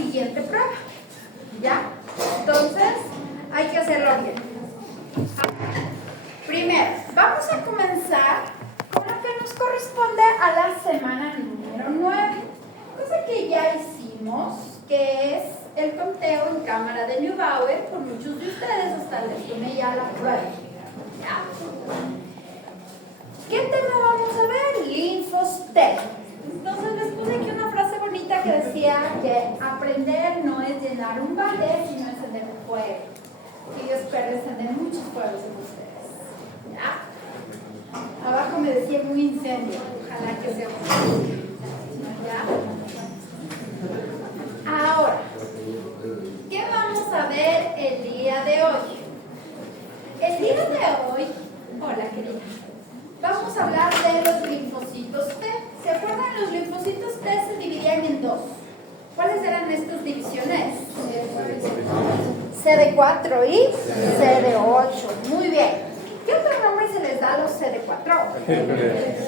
siguiente prueba. ¿Ya? Entonces, hay que hacerlo bien. Primero, vamos a comenzar con lo que nos corresponde a la semana número 9. Cosa que ya hicimos, que es el conteo en cámara de Neubauer. Por muchos de ustedes hasta les tomé ya la prueba. ¿Ya? ¿Qué tema vamos a ver? Linfos T. Entonces les puse aquí una frase bonita que decía que aprender no es llenar un balde, sino encender un fuego. Y yo espero encender muchos fuegos en ustedes. ¿Ya? Abajo me decía muy incendio. Ojalá que sea posible. ¿Ya? Ahora, ¿qué vamos a ver el día de hoy? El día de hoy, hola querida, vamos a hablar de los linfocitos T. ¿Se acuerdan? Los linfocitos T se dividían en dos. ¿Cuáles eran estas divisiones? CD4 y CD8. Muy bien. ¿Qué otro nombre se les da a los CD4?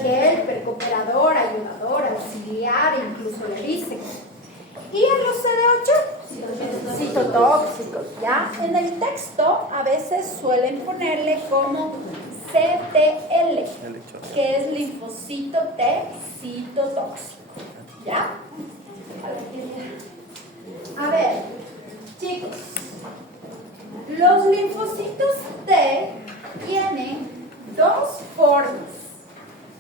Helper, cooperador, ayudador, auxiliar, incluso le dicen. ¿Y a los CD8? Citotóxicos, ¿ya? En el texto a veces suelen ponerle como CTL, que es linfocito T citotóxico, ¿ya? A ver, chicos, los linfocitos T tienen dos formas.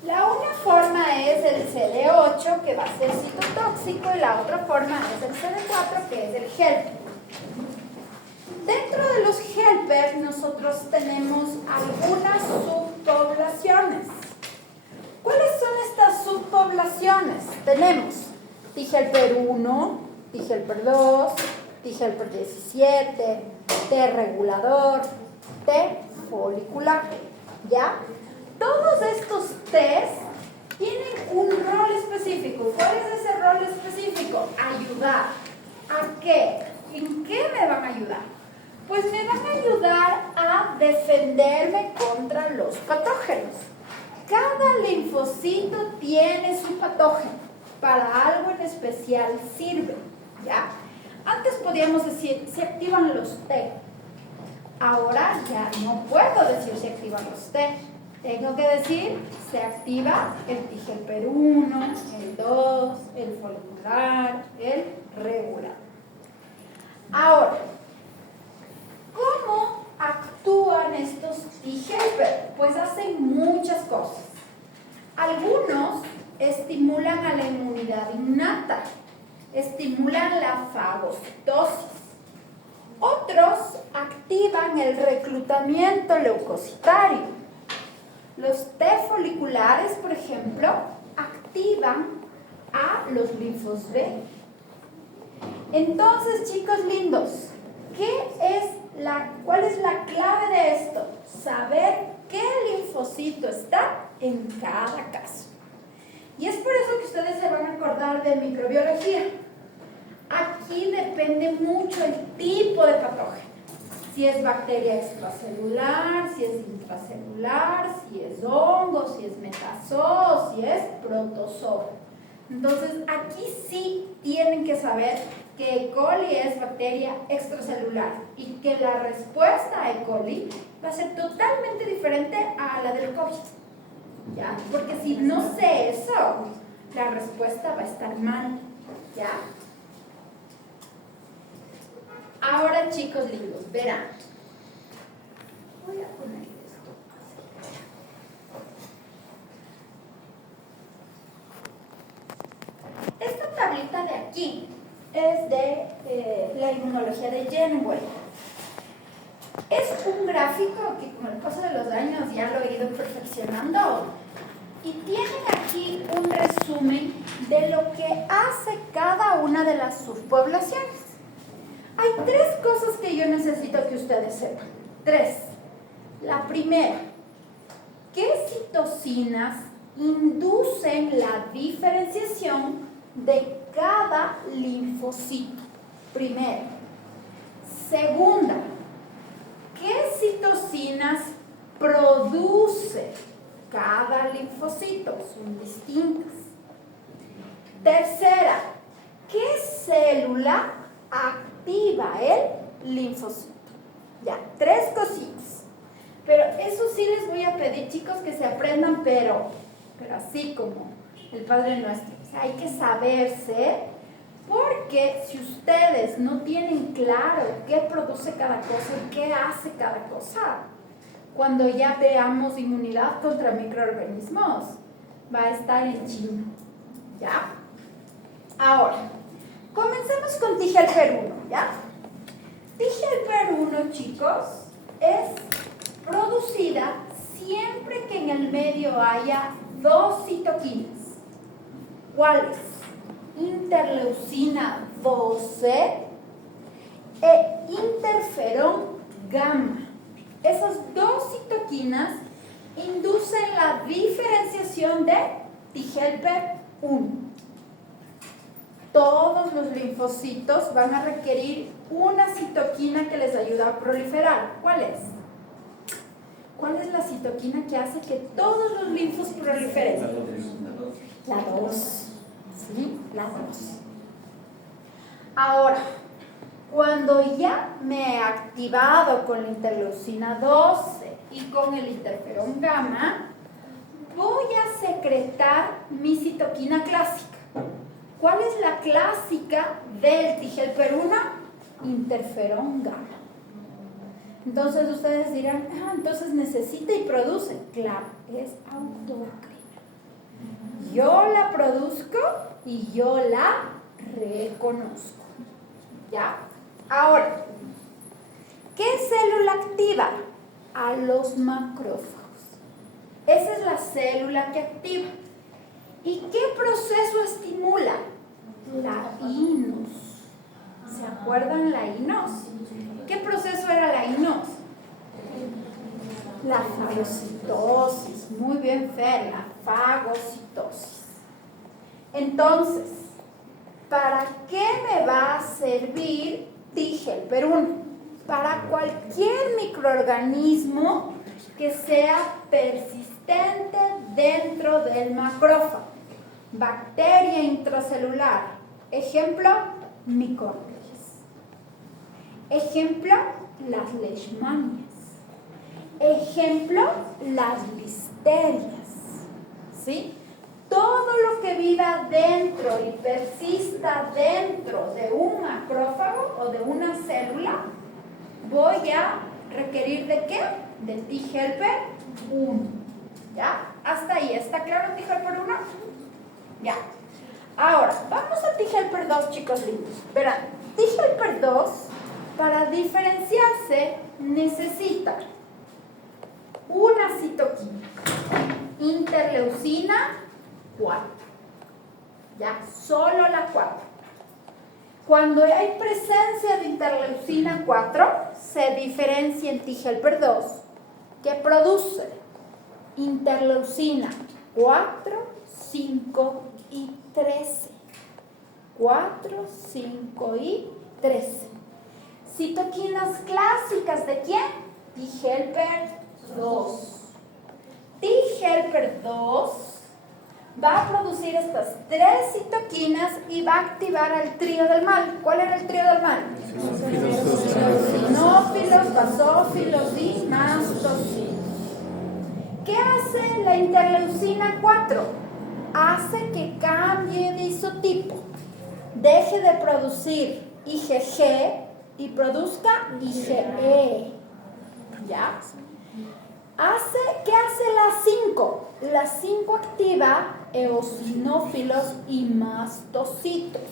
La una forma es el CD8, que va a ser citotóxico, y la otra forma es el CD4, que es el helper. Dentro de los helper nosotros tenemos algunas subpoblaciones. ¿Cuáles son estas subpoblaciones? Tenemos T-helper 1, T-helper 2, T-helper 17, T regulador, T folicular, ¿ya? Todos estos T's tienen un rol específico. ¿Cuál es ese rol específico? Ayudar. ¿A qué? ¿En qué me van a ayudar? Pues me van a ayudar a defenderme contra los patógenos. Cada linfocito tiene su patógeno. Para algo en especial sirve, ¿ya? Antes podíamos decir, se activan los T. Ahora ya no puedo decir se activan los T. Tengo que decir, se activa el T-helper 1, el 2, el folicular, el regular. Ahora, ¿cómo actúan estos T-helper? Pues hacen muchas cosas. Algunos estimulan a la inmunidad innata, estimulan la fagocitosis. Otros activan el reclutamiento leucocitario. Los T foliculares, por ejemplo, activan a los linfos B. Entonces, chicos lindos, ¿cuál es la clave de esto? Saber qué linfocito está en cada caso. Y es por eso que ustedes se van a acordar de microbiología. Aquí depende mucho el tipo de patógeno. Si es bacteria extracelular, si es intracelular, si es hongo, si es metazoo, si es protozoo. Entonces, aquí sí tienen que saber que E. coli es bacteria extracelular y que la respuesta a E. coli va a ser totalmente diferente a la del COVID. ¿Ya? Porque si no sé eso, la respuesta va a estar mal. ¿Ya? Ahora, chicos lindos, verán. Voy a poner esto así. Esta tablita de aquí es de la inmunología de Genway. Es un gráfico que con el paso de los años ya lo he ido perfeccionando. Y tienen aquí un resumen de lo que hace cada una de las subpoblaciones. Hay tres cosas que yo necesito que ustedes sepan. Tres. La primera, ¿qué citocinas inducen la diferenciación de cada linfocito? Primero. Segunda, ¿qué citocinas produce cada linfocito? Son distintas. Tercera, ¿qué célula activa el linfocito. Ya, 3 cositas. Pero eso sí les voy a pedir, chicos, que se aprendan, pero así como el Padre Nuestro. O sea, hay que saberse, porque si ustedes no tienen claro qué produce cada cosa y qué hace cada cosa, cuando ya veamos inmunidad contra microorganismos, va a estar en chino. ¿Ya? Ahora, comencemos con TGLP1, ¿ya? TGLP1, chicos, es producida siempre que en el medio haya 2 citoquinas. ¿Cuáles? Interleucina 12 e interferón gamma. Esas 2 citoquinas inducen la diferenciación de TGLP1. Todos los linfocitos van a requerir una citoquina que les ayuda a proliferar. ¿Cuál es? ¿Cuál es la citoquina que hace que todos los linfos proliferen? La 2. ¿Sí? La 2. Ahora, cuando ya me he activado con la interleucina 12 y con el interferón gamma, voy a secretar mi citoquina clásica. ¿Cuál es la clásica del TGLP1? Interferón gamma. Entonces ustedes dirán, entonces necesita y produce. Claro, es autocrina. Yo la produzco y yo la reconozco. ¿Ya? Ahora, ¿qué célula activa? A los macrófagos. Esa es la célula que activa. ¿Y qué proceso estimula? La INOS. ¿Se acuerdan la INOS? ¿Qué proceso era la INOS? La fagocitosis. Muy bien, Fer, la fagocitosis. Entonces, ¿para qué me va a servir TGLP1? Para cualquier microorganismo que sea persistente dentro del macrófago. Bacteria intracelular. Ejemplo, micórdices. Ejemplo, las leishmanias. Ejemplo, las listerias. ¿Sí? Todo lo que viva dentro y persista dentro de un macrófago o de una célula, voy a requerir ¿de qué? De TGLP1. ¿Ya? Hasta ahí. ¿Está claro TGLP1? Ya. Ahora, vamos a TGLP2, chicos lindos. Verán, TGLP2, para diferenciarse, necesita una citoquina, interleucina 4. Ya, solo la 4. Cuando hay presencia de interleucina 4, se diferencia en TGLP2, que produce interleucina 4, 5 y 13. 4, 5 y 13. Citoquinas clásicas ¿de quién? TGLP2. TGLP2 va a producir estas 3 citoquinas y va a activar al trío del mal. ¿Cuál era el trío del mal? Eosinófilos, basófilos y mastocitos. ¿Qué hace la interleucina 4? Hace que cambie de isotipo, deje de producir IgG y produzca IgE. ¿Ya? ¿Qué hace la 5? La 5 activa eosinófilos y mastocitos.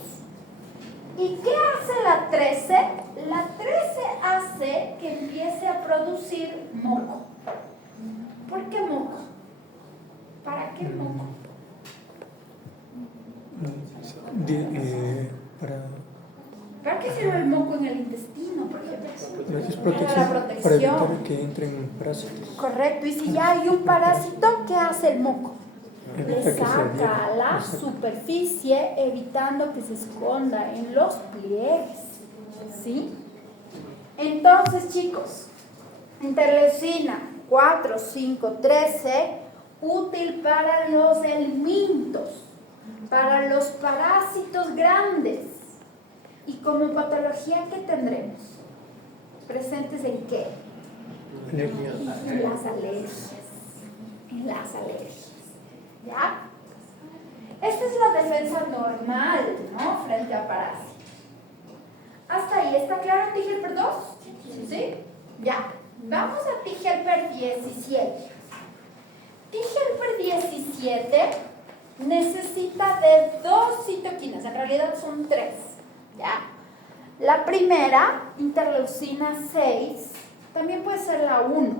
¿Y qué hace la 13? La 13 hace que empiece a producir moco. ¿Por qué moco? ¿Para qué moco? ¿Para qué sirve el moco en el intestino, por ejemplo? Es protección, para la protección. para evitar que entren parásitos. Correcto, y si ya hay un parásito, ¿qué hace el moco? Evita Le que se saca adhiera. a la Exacto. superficie, evitando que se esconda en los pliegues. ¿Sí? Entonces, chicos, interleucina 4, 5, 13, útil para los helmintos, para los parásitos grandes. Y como patología, ¿qué tendremos? ¿Presentes en qué? Alergia. En las alergias. En las alergias. ¿Ya? Esta es la defensa normal, ¿no? Frente a parásitos. ¿Hasta ahí está claro Tigelper 2? ¿Sí? Ya. Vamos a Tigelper 17. Tigelper 17 necesita de 2 citoquinas, en realidad son 3. ¿Ya? La primera, interleucina 6, también puede ser la 1.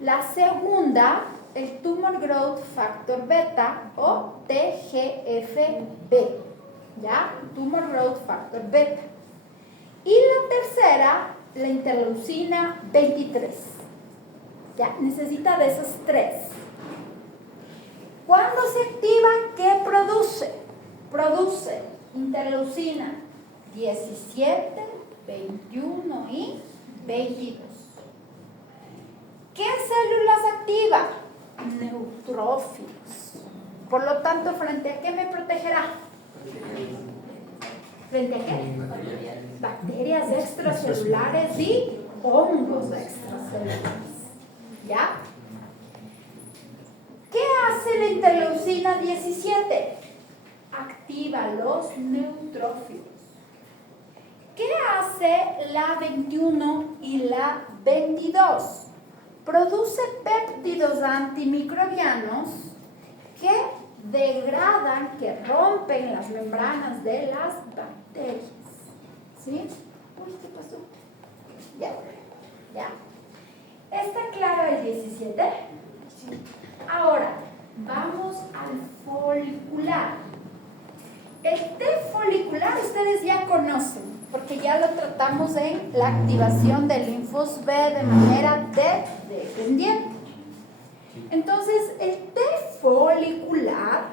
La segunda, el Tumor Growth Factor Beta o TGFB. ¿Ya? Tumor Growth Factor Beta. Y la tercera, la interleucina 23. Ya, necesita de esas 3. ¿Cuándo se activa? ¿Qué produce? Produce interleucina 17, 21 y 22. ¿Qué células activa? Neutrófilos. Por lo tanto, ¿frente a qué me protegerá? ¿Frente a qué? Bacterias extracelulares y hongos extracelulares. ¿Ya? ¿Qué hace la interleucina 17? Activa los neutrófilos. ¿Qué hace la 21 y la 22? Produce péptidos antimicrobianos que degradan, que rompen las membranas de las bacterias. ¿Sí? Uy, ¿qué pasó? Ya. ¿Está claro el 17? Sí. Ahora, vamos al folicular. El T folicular ustedes ya conocen, porque ya lo tratamos en la activación del linfos B de manera dependiente. Entonces, el T folicular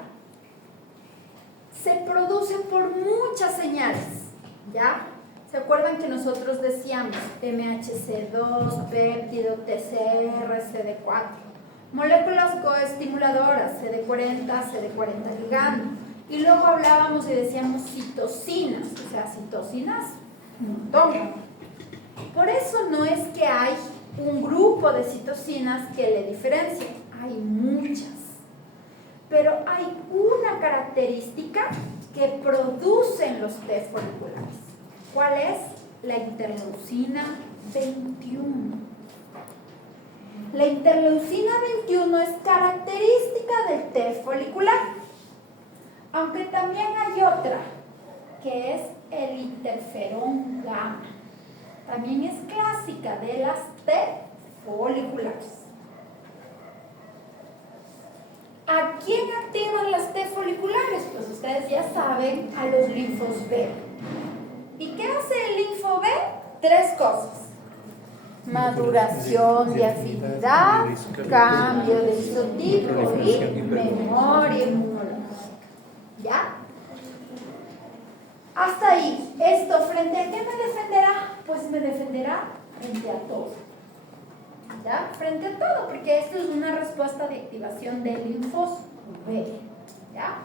se produce por muchas señales, ¿ya? ¿Se acuerdan que nosotros decíamos MHC2, péptido, TCR, CD4? Moléculas coestimuladoras, CD40, CD40 ligando. Y luego hablábamos y decíamos citocinas, o sea, citocinas, un montón. Por eso no es que hay un grupo de citocinas que le diferencien, hay muchas. Pero hay una característica que producen los T foliculares. ¿Cuál es? La interleucina 21. La interleucina 21 es característica del T folicular. Aunque también hay otra, que es el interferón gamma. También es clásica de las T foliculares. ¿A quién activan las T foliculares? Pues ustedes ya saben, a los linfos B. ¿Y qué hace el linfo B? 3 cosas. Maduración de afinidad, cambio de isotipo y memoria inmunológica. ¿Ya? Hasta ahí. ¿Esto frente a qué me defenderá? Pues me defenderá frente a todo. ¿Ya? Frente a todo, porque esto es una respuesta de activación de linfos B. ¿Ya?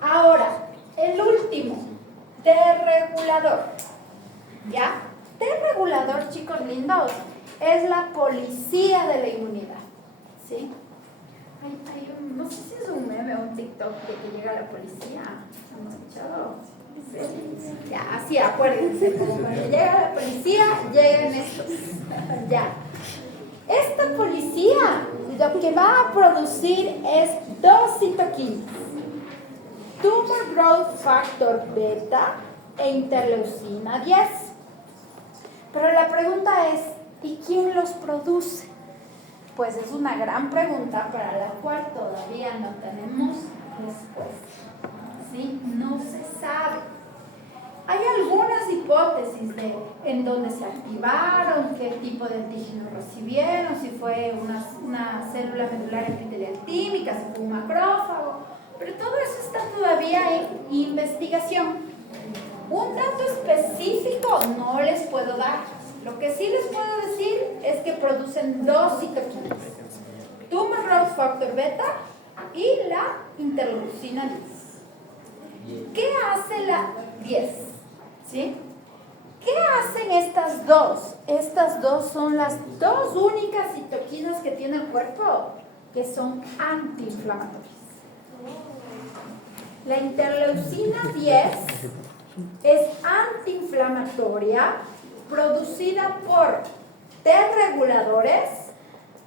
Ahora, el último, T-regulador. ¿Ya? T-regulador, chicos lindos, es la policía de la inmunidad. ¿Sí? No sé si es un meme o un TikTok de que llega la policía. ¿Han escuchado? Sí. Ya, así acuérdense, como cuando llega la policía, llegan estos. Ya. Esta policía lo que va a producir es 2 citoquinas. Tumor Growth Factor Beta e interleucina 10. Pero la pregunta es, ¿y quién los produce? Pues es una gran pregunta para la cual todavía no tenemos respuesta. ¿Sí? No se sabe. Hay algunas hipótesis de en dónde se activaron, qué tipo de antígeno recibieron, si fue una célula medular epitelial tímica, si fue un macrófago, pero todo eso está todavía en investigación. Un dato específico no les puedo dar. Lo que sí les puedo decir es que producen 2 citoquinas. Tumor Growth Factor Beta y la interleucina 10. ¿Qué hace la 10. ¿Sí? ¿Qué hacen estas dos? Estas dos son las dos únicas citoquinas que tiene el cuerpo que son antiinflamatorias. La interleucina 10 es antiinflamatoria producida por T reguladores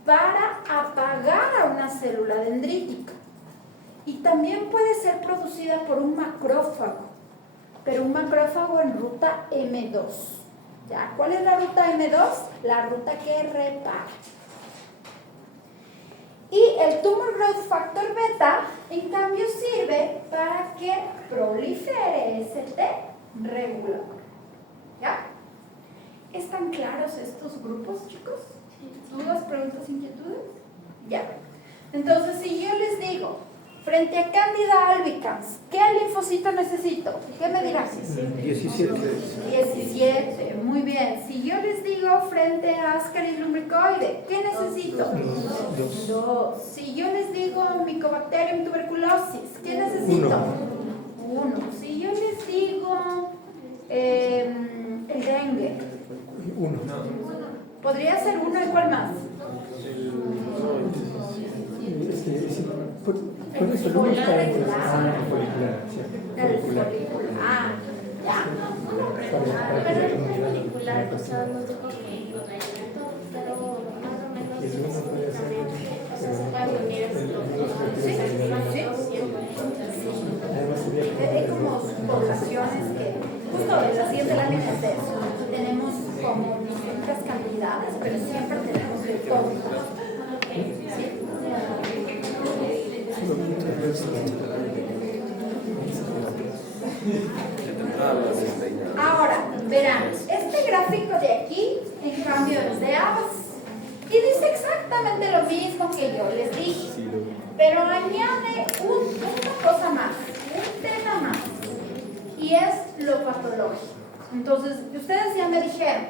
para apagar a una célula dendrítica. Y también puede ser producida por un macrófago, pero un macrófago en ruta M2. ¿Ya? ¿Cuál es la ruta M2? La ruta que repara. Y el Tumor Growth Factor Beta, en cambio, sirve para que prolifere ese T regulador. ¿Ya? ¿Están claros estos grupos, chicos? ¿Dudas, preguntas, inquietudes? Ya. Entonces, si yo les digo, frente a Candida albicans, ¿qué linfocito necesito? ¿Qué me dirán? 17. 17, muy bien. Si yo les digo frente a Ascaris lumbricoide, ¿qué necesito? 2. Si yo les digo Mycobacterium tuberculosis, ¿qué necesito? 1. Si yo les digo el dengue, 1. ¿podría ser 1 y cuál más? ¿Cuál es el número? Folicular. Folicular. El folicular. ¿Ya? Pero el folicular, o sea, nos dijo que con alimento, pero más o menos Y el uno puede ser. o sea, se puede unir Hay como poblaciones que, justo en la siguiente lámina es eso. Tenemos como distintas cantidades, pero siempre tenemos de todo. ¿Sí? Ahora, verán, este gráfico de aquí, en cambio, es de habas. Y dice exactamente lo mismo que yo les dije. Pero añade una cosa más, un tema más. Y es lo patológico. Entonces, ustedes ya me dijeron,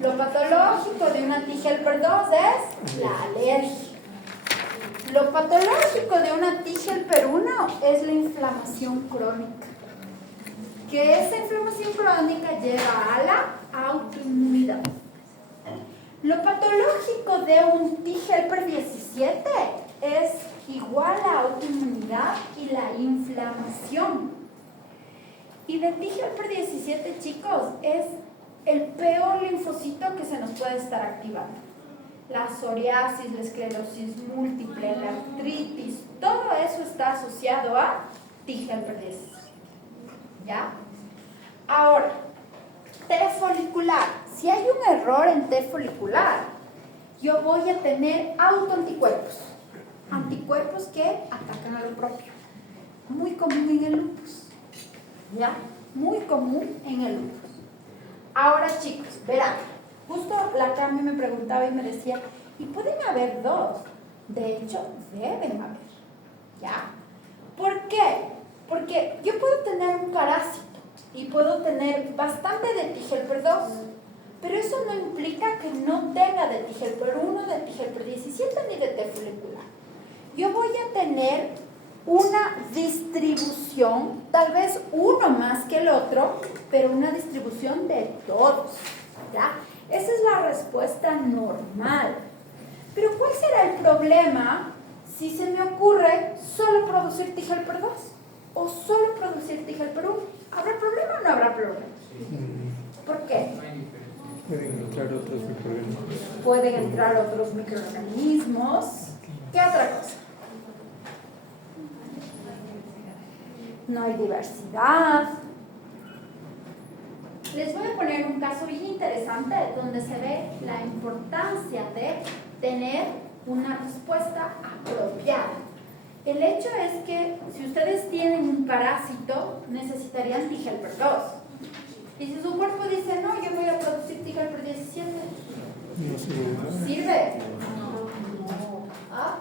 lo patológico de una T-helper-2 es la alergia. Lo patológico de una T-helper-1 es la inflamación crónica. Que esa inflamación crónica lleva a la autoinmunidad. Lo patológico de un T-helper 17 es igual a autoinmunidad y la inflamación. Y de T-helper 17, chicos, es el peor linfocito que se nos puede estar activando. La psoriasis, la esclerosis múltiple, la artritis, todo eso está asociado a T-helper 17. ¿Ya? Ahora, T folicular. Si hay un error en T folicular, yo voy a tener autoanticuerpos. Anticuerpos que atacan a lo propio. Muy común en el lupus. ¿Ya? Muy común en el lupus. Ahora, chicos, verán. Justo la Cami me preguntaba y me decía, ¿y pueden haber dos? De hecho, deben haber. ¿Ya? ¿Por qué? Porque yo puedo tener un parásito y puedo tener bastante de T-helper-2, pero eso no implica que no tenga de T-helper-1, de T-helper-17 ni de T folicular. Yo voy a tener una distribución, tal vez uno más que el otro, pero una distribución de todos. ¿Ya? Esa es la respuesta normal. Pero ¿cuál será el problema si se me ocurre solo producir T-helper-2 o solo producir T-helper-1? ¿Habrá problema o no habrá problema? ¿Por qué? Pueden entrar otros microorganismos. Pueden entrar otros microorganismos. ¿Qué otra cosa? No hay diversidad. Les voy a poner un caso bien interesante donde se ve la importancia de tener una respuesta apropiada. El hecho es que si ustedes tienen un parásito, necesitarían T-helper-2. Y si su cuerpo dice, no, yo voy a producir T-helper-17, No ¿sirve? No. ¿Ah?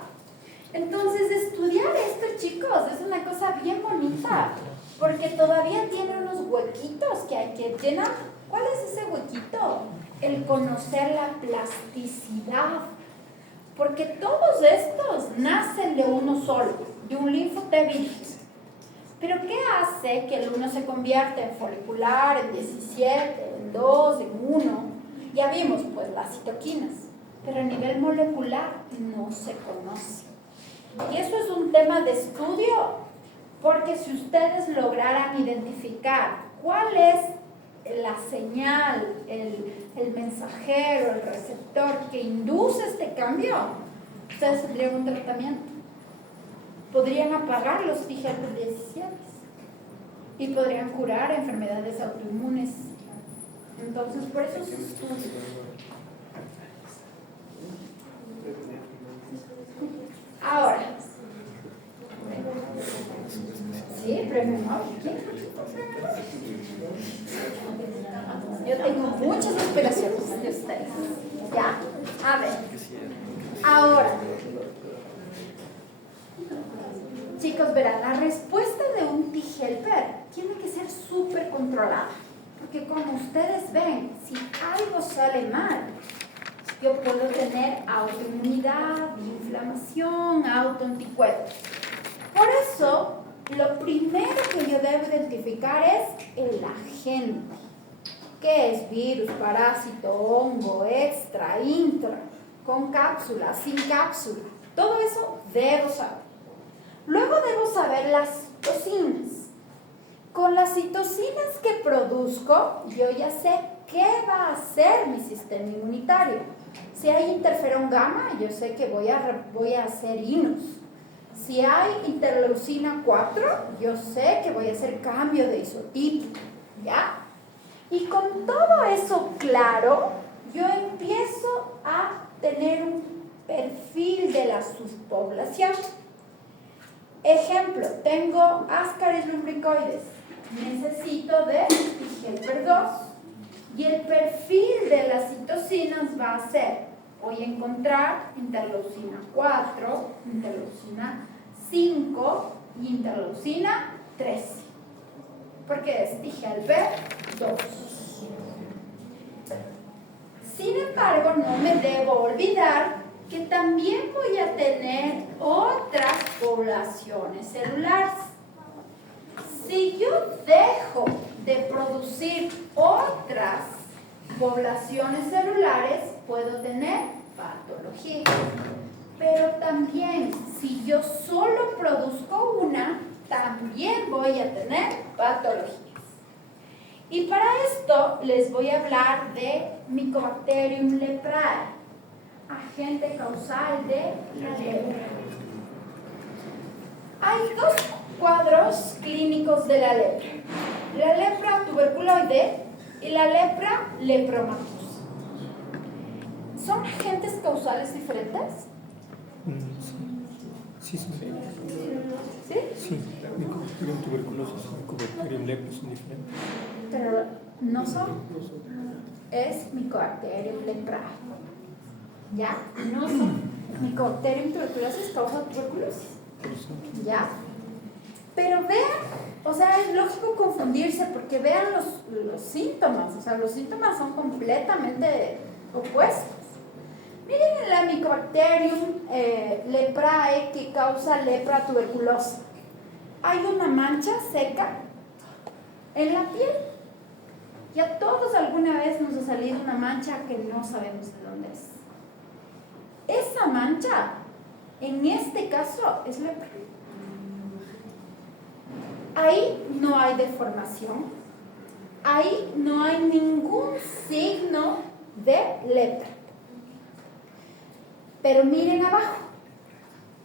Entonces, estudiar esto, chicos, es una cosa bien bonita, porque todavía tiene unos huequitos que hay que llenar. ¿Cuál es ese huequito? El conocer la plasticidad. Porque todos estos nacen de uno solo, de un linfo T virgen. Pero ¿qué hace que el 1 se convierta en folicular, en 17, en 2, en 1? Ya vimos, pues, las citoquinas. Pero a nivel molecular no se conoce. Y eso es un tema de estudio, porque si ustedes lograran identificar cuál es la señal, el mensajero, el receptor que induce este cambio, ustedes tendrían un tratamiento. Podrían apagar los TGF-17 y podrían curar enfermedades autoinmunes. Entonces, por eso se estudia. Ahora, ¿sí? ¿Premio Nobel? Yo tengo muchas inspiraciones de ustedes. ¿Ya? A ver. Ahora, chicos, verán, la respuesta de un T-helper tiene que ser súper controlada. Porque como ustedes ven, si algo sale mal, yo puedo tener autoinmunidad, inflamación, autoanticuerpos. Por eso, lo primero que yo debo identificar es el agente. ¿Qué es? Virus, parásito, hongo, extra, intra, con cápsula, sin cápsula. Todo eso debo saber. Luego debo saber las citocinas. Con las citocinas que produzco, yo ya sé qué va a hacer mi sistema inmunitario. Si hay interferón gamma, yo sé que voy a hacer INUS. Si hay interleucina 4, yo sé que voy a hacer cambio de isotipo. ¿Ya? Y con todo eso claro, yo empiezo a tener un perfil de la subpoblación. Ejemplo, tengo Ascaris lumbricoides. Necesito de helper 2. Y el perfil de las citocinas va a ser, voy a encontrar interleucina 4, interleucina 5 y interleucina 13. Porque es helper 2. Sin embargo, no me debo olvidar que también voy a tener otras poblaciones celulares. Si yo dejo de producir otras poblaciones celulares, puedo tener patología. Pero también, si yo solo produzco una, también voy a tener patologías. Y para esto les voy a hablar de Mycobacterium leprae, agente causal de la lepra. Hay dos cuadros clínicos de la lepra: la lepra tuberculoide y la lepra lepromatosa. ¿Son agentes causales diferentes? Sí. ¿Sí? Sí, Mycobacterium tuberculosis y Mycobacterium leprae son diferentes. Pero no son. Es Mycobacterium leprae. ¿Ya? No son. Mycobacterium tuberculosis causa tuberculosis. ¿Ya? Pero vean, o sea, es lógico confundirse porque vean los síntomas. O sea, los síntomas son completamente opuestos. Miren la Mycobacterium leprae que causa lepra tuberculosa. Hay una mancha seca en la piel. Ya todos alguna vez nos ha salido una mancha que no sabemos de dónde es. Esa mancha, en este caso, es lepra. Ahí no hay deformación. Ahí no hay ningún signo de lepra. Pero miren abajo.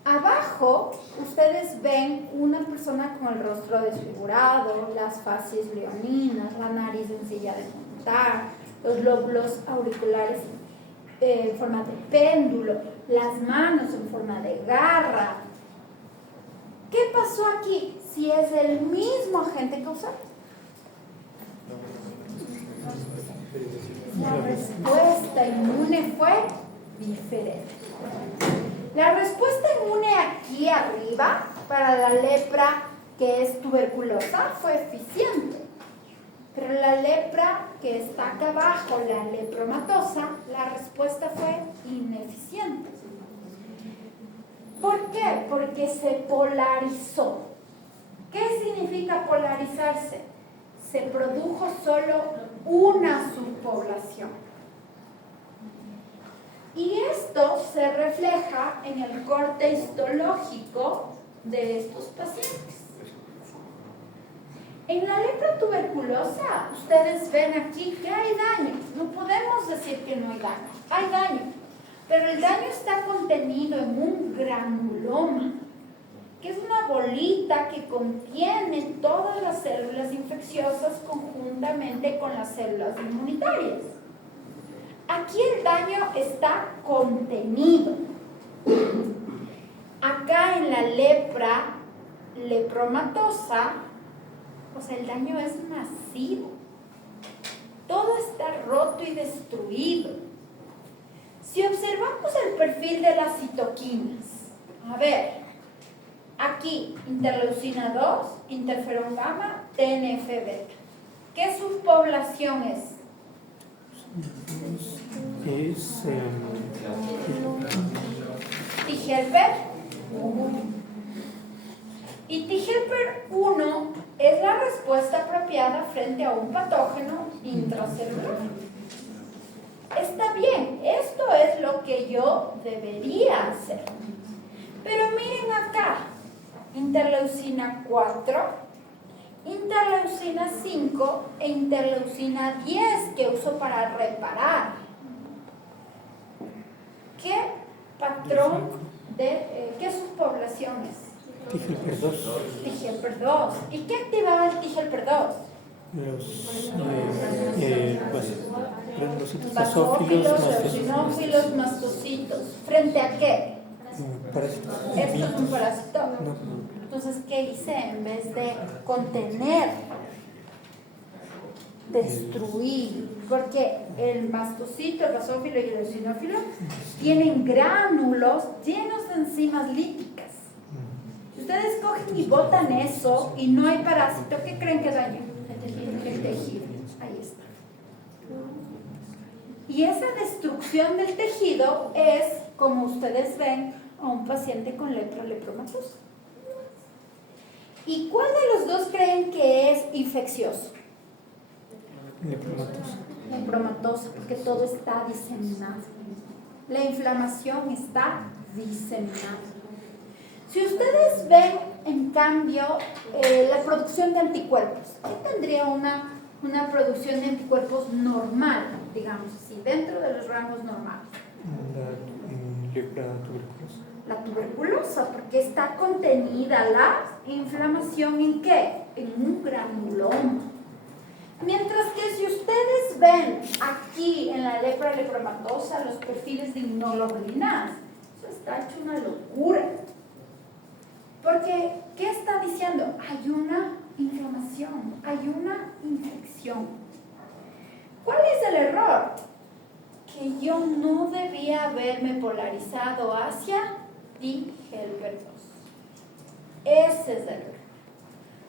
Abajo ustedes ven una persona con el rostro desfigurado, las facies leoninas, la nariz sencilla de montar, los lóbulos auriculares en forma de péndulo, las manos en forma de garra. ¿Qué pasó aquí? Si es el mismo agente causal. La respuesta inmune fue diferente. La respuesta inmune aquí arriba para la lepra que es tuberculosa fue eficiente, pero la lepra que está acá abajo, la lepromatosa, la respuesta fue ineficiente. ¿Por qué? Porque se polarizó. ¿Qué significa polarizarse? Se produjo solo una subpoblación. Y esto se refleja en el corte histológico de estos pacientes. En la lepra tuberculosa, ustedes ven aquí que hay daño. No podemos decir que no hay daño. Hay daño. Pero el daño está contenido en un granuloma, que es una bolita que contiene todas las células infecciosas conjuntamente con las células inmunitarias. Aquí el daño está contenido. Acá en la lepra lepromatosa, o sea, el daño es masivo. Todo está roto y destruido. Si observamos el perfil de las citoquinas, a ver, aquí interleucina 2, interferón gamma, TNF-beta. ¿Qué subpoblación es? T-helper 1. Y T-helper 1 es la respuesta apropiada frente a un patógeno intracelular. Está bien, esto es lo que yo debería hacer. Pero miren acá, interleucina 4, interleucina 5 e interleucina 10 que uso para reparar. ¿Qué patrón de qué subpoblación es? TGLP 2. TGLP 2. ¿Y qué activaba el TGLP 2? Los Basófilos, eosinófilos, mastocitos. ¿Frente a qué? Parásitos. Esto es un parásito. No. Entonces, ¿qué hice? En vez de contener, destruir. Porque el mastocito, el basófilo y el eosinófilo tienen gránulos llenos de enzimas líticas. Si ustedes cogen y botan eso y no hay parásito, ¿qué creen que daña? El tejido. Ahí está. Y esa destrucción del tejido es, como ustedes ven, a un paciente con lepra lepromatosa. ¿Y cuál de los dos creen que es infeccioso? Lepromatosa. Lepromatosa, porque todo está diseminado. La inflamación está diseminada. Si ustedes ven, en cambio, la producción de anticuerpos, ¿qué tendría una producción de anticuerpos normal, digamos así, dentro de los rangos normales? La lepra tuberculosa. La tuberculosa, porque está contenida la inflamación ¿en qué? En un granuloma. Mientras que si ustedes ven aquí en la lepra lepromatosa los perfiles de inmunoglobulinas, eso está hecho una locura. Porque, ¿qué está diciendo? Hay una inflamación, hay una infección. ¿Cuál es el error? Que yo no debía haberme polarizado hacia T-helper 2. Ese es el error.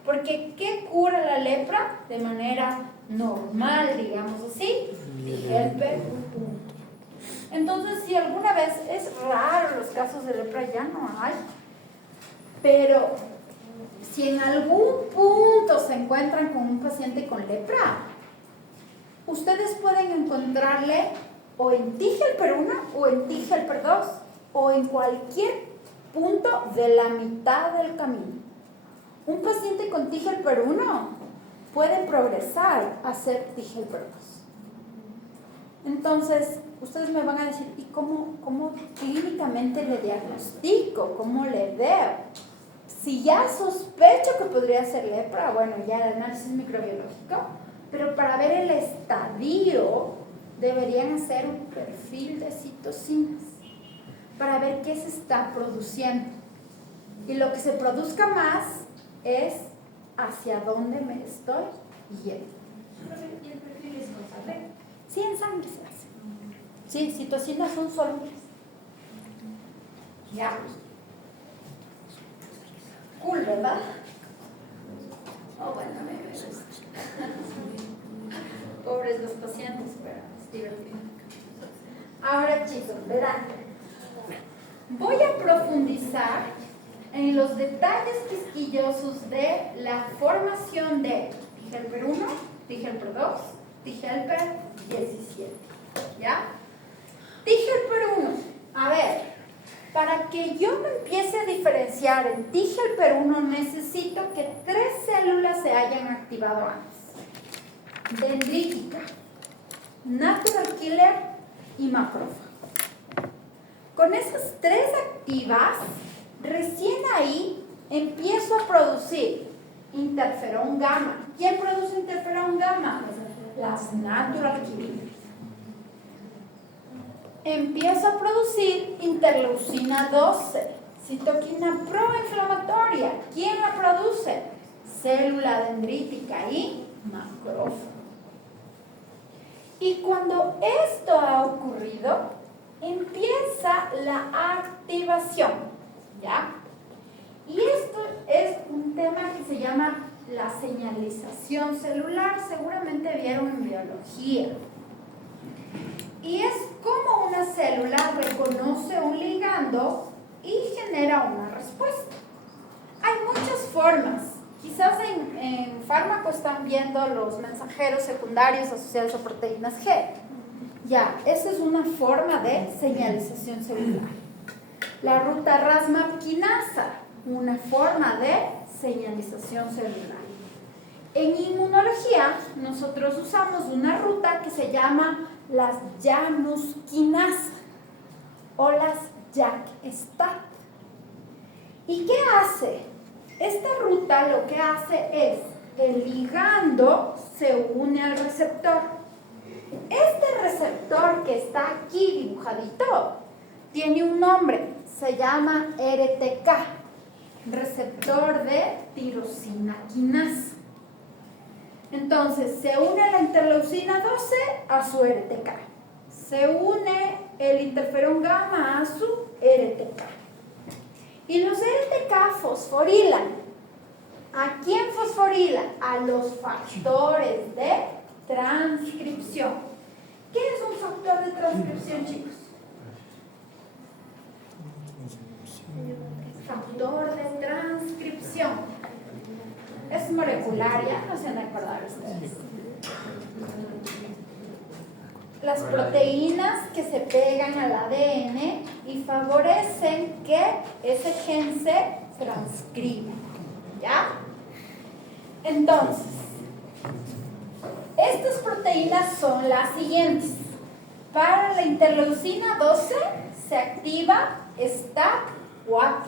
Porque, ¿qué cura la lepra? De manera normal, digamos así, T-helper 1. Entonces, si alguna vez, es raro los casos de lepra, ya no hay. Pero si en algún punto se encuentran con un paciente con lepra, ustedes pueden encontrarle o en T-helper 1 o en T-helper 2 o en cualquier punto de la mitad del camino. Un paciente con T-helper 1 puede progresar a ser T-helper 2. Entonces, ustedes me van a decir, ¿y cómo clínicamente le diagnostico? ¿Cómo le veo? Si ya sospecho que podría ser lepra, bueno, ya el análisis microbiológico, pero para ver el estadio deberían hacer un perfil de citocinas para ver qué se está produciendo. Y lo que se produzca más es hacia dónde me estoy yendo. ¿Y el perfil es con sangre? Sí, en sangre se hace. Sí, citocinas son solubles. Ya. Cool, ¿verdad? Oh, bueno, me gusta. Pobres los pacientes, pero es divertido. Ahora, chicos, verán. Voy a profundizar en los detalles quisquillosos de la formación de T-helper 1, T-helper 2, T-helper 17. ¿Ya? T-helper 1. A ver, para que yo me empiece a diferenciar en T-helper 1 necesito que 3 células se hayan activado antes. Dendrítica, natural killer y macrófago. Con esas 3 activas, recién ahí empiezo a producir interferón gamma. ¿Quién produce interferón gamma? Las natural killer. Empiezo a producir interleucina 12, citoquina proinflamatoria. ¿Quién la produce? Célula dendrítica y macrófago. Y cuando esto ha ocurrido, empieza la activación, ¿ya? Y esto es un tema que se llama la señalización celular, seguramente vieron en biología. Y es como una célula reconoce un ligando y genera una respuesta. Hay muchas formas. Quizás en fármaco están viendo los mensajeros secundarios asociados a proteínas G. Ya, esa es una forma de señalización celular. La ruta RAS-MAP-quinasa, una forma de señalización celular. En inmunología, nosotros usamos una ruta que se llama las Janus-quinasa o las JAK-STAT. ¿Y qué hace? Esta ruta lo que hace es, el ligando se une al receptor. Este receptor que está aquí dibujadito tiene un nombre, se llama RTK, receptor de tirosina quinasa. Entonces, se une la interleucina 12 a su RTK. Se une el interferón gamma a su RTK. Y los RTK fosforilan. ¿A quién fosforilan? A los factores de transcripción. ¿Qué es un factor de transcripción, chicos? Factor de transcripción. Es molecular, ya no se han de acordar ustedes. Las proteínas que se pegan al ADN y favorecen que ese gen se transcriba. ¿Ya? Entonces, estas proteínas son las siguientes. Para la interleucina 12 se activa STAT4.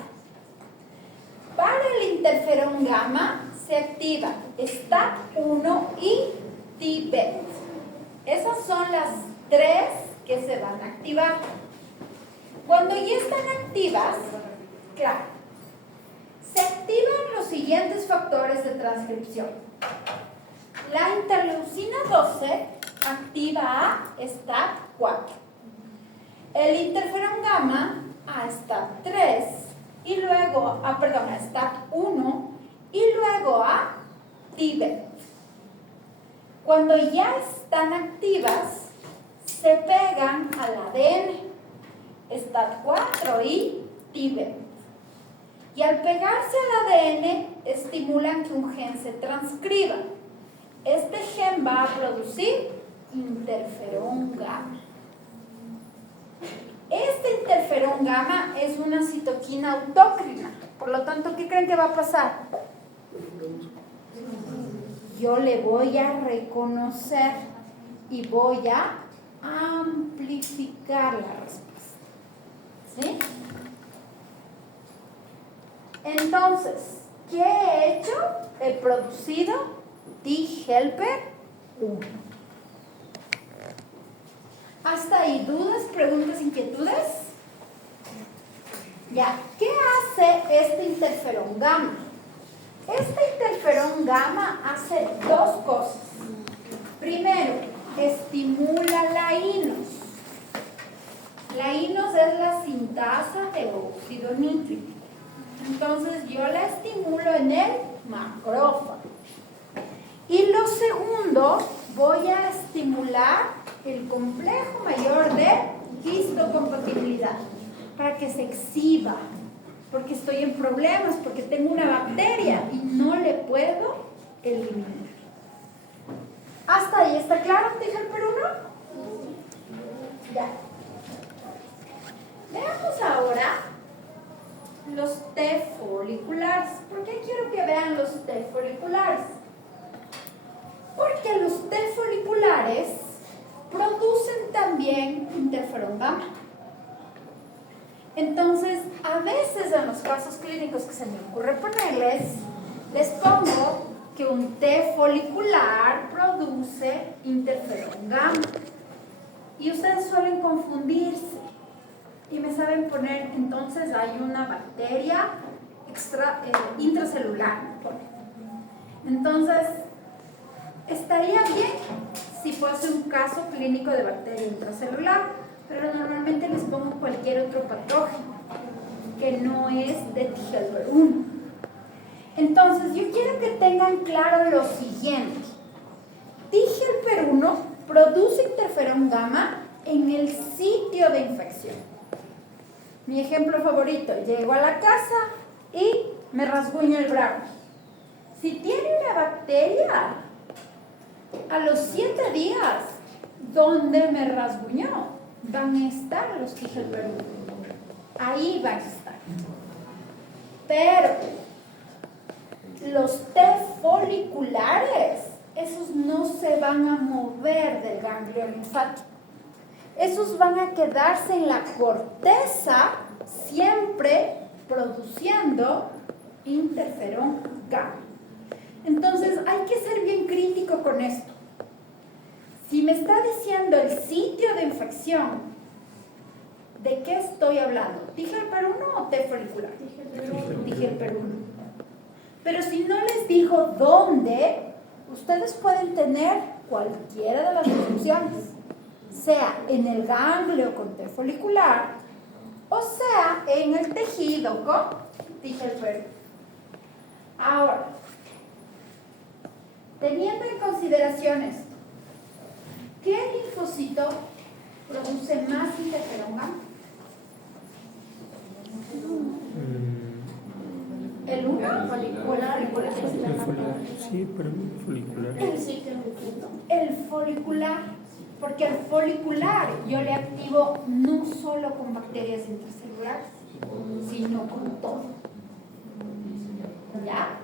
Para el interferón gamma se activa STAT1 y TBET. Esas son las 3 que se van a activar. Cuando ya están activas, claro, se activan los siguientes factores de transcripción. La interleucina 12 activa a STAT4. El interferón gamma a STAT3 y luego a STAT1 y luego a TBET. Cuando ya están activas, se pegan al ADN, STAT4 y TBET. Y al pegarse al ADN, estimulan que un gen se transcriba. Este gen va a producir interferón gamma. Este interferón gamma es una citoquina autócrina. Por lo tanto, ¿qué creen que va a pasar? Yo le voy a reconocer y voy a amplificar la respuesta. ¿Sí? Entonces, ¿qué he hecho? He producido T-helper 1. ¿Hasta ahí dudas, preguntas, inquietudes? Ya, ¿qué hace este interferón gamma? Este interferón gamma hace 2 cosas. Primero, estimula la INOS. La INOS es la sintasa de óxido nítrico. Entonces yo la estimulo en el macrófago. Y lo segundo, voy a estimular el complejo mayor de histocompatibilidad para que se exhiba. porque estoy en problemas, porque tengo una bacteria y no le puedo eliminar. ¿Hasta ahí está claro, Tigelperuno? Ya. Veamos ahora los T foliculares. ¿Por qué quiero que vean los T foliculares? Porque los T foliculares producen también interferón gamma. Entonces, a veces en los casos clínicos que se me ocurre ponerles, les pongo que un T folicular produce interferón gamma. Y ustedes suelen confundirse y me saben poner, entonces hay una bacteria intracelular. Entonces, estaría bien si fuese un caso clínico de bacteria intracelular, pero normalmente les pongo cualquier otro patógeno que no es de Tigelberg-1. Entonces, yo quiero que tengan claro lo siguiente. Tigelberg-1 produce interferón gamma en el sitio de infección. Mi ejemplo favorito, llego a la casa y me rasguño el brownie. Si tiene una bacteria, a los 7 días, donde me rasguñó, van a estar los Tigelberg-1. Ahí van a estar. Pero los T foliculares, esos no se van a mover del ganglio linfático. Esos van a quedarse en la corteza, siempre produciendo interferón gamma. Entonces hay que ser bien crítico con esto. Si me está diciendo el sitio de infección, ¿de qué estoy hablando? ¿Tigelberg-1 o T folicular? Tigelberg-1. Pero si no les digo dónde, ustedes pueden tener cualquiera de las opciones, sea en el ganglio con T folicular o sea en el tejido con Tigelberg. Ahora, teniendo en consideración esto, ¿qué linfocito produce más interferón gamma? ¿El 1? ¿Folicular? Sí, para mí folicular. El folicular, porque el folicular yo le activo no solo con bacterias intracelulares, sino con todo. ¿Ya?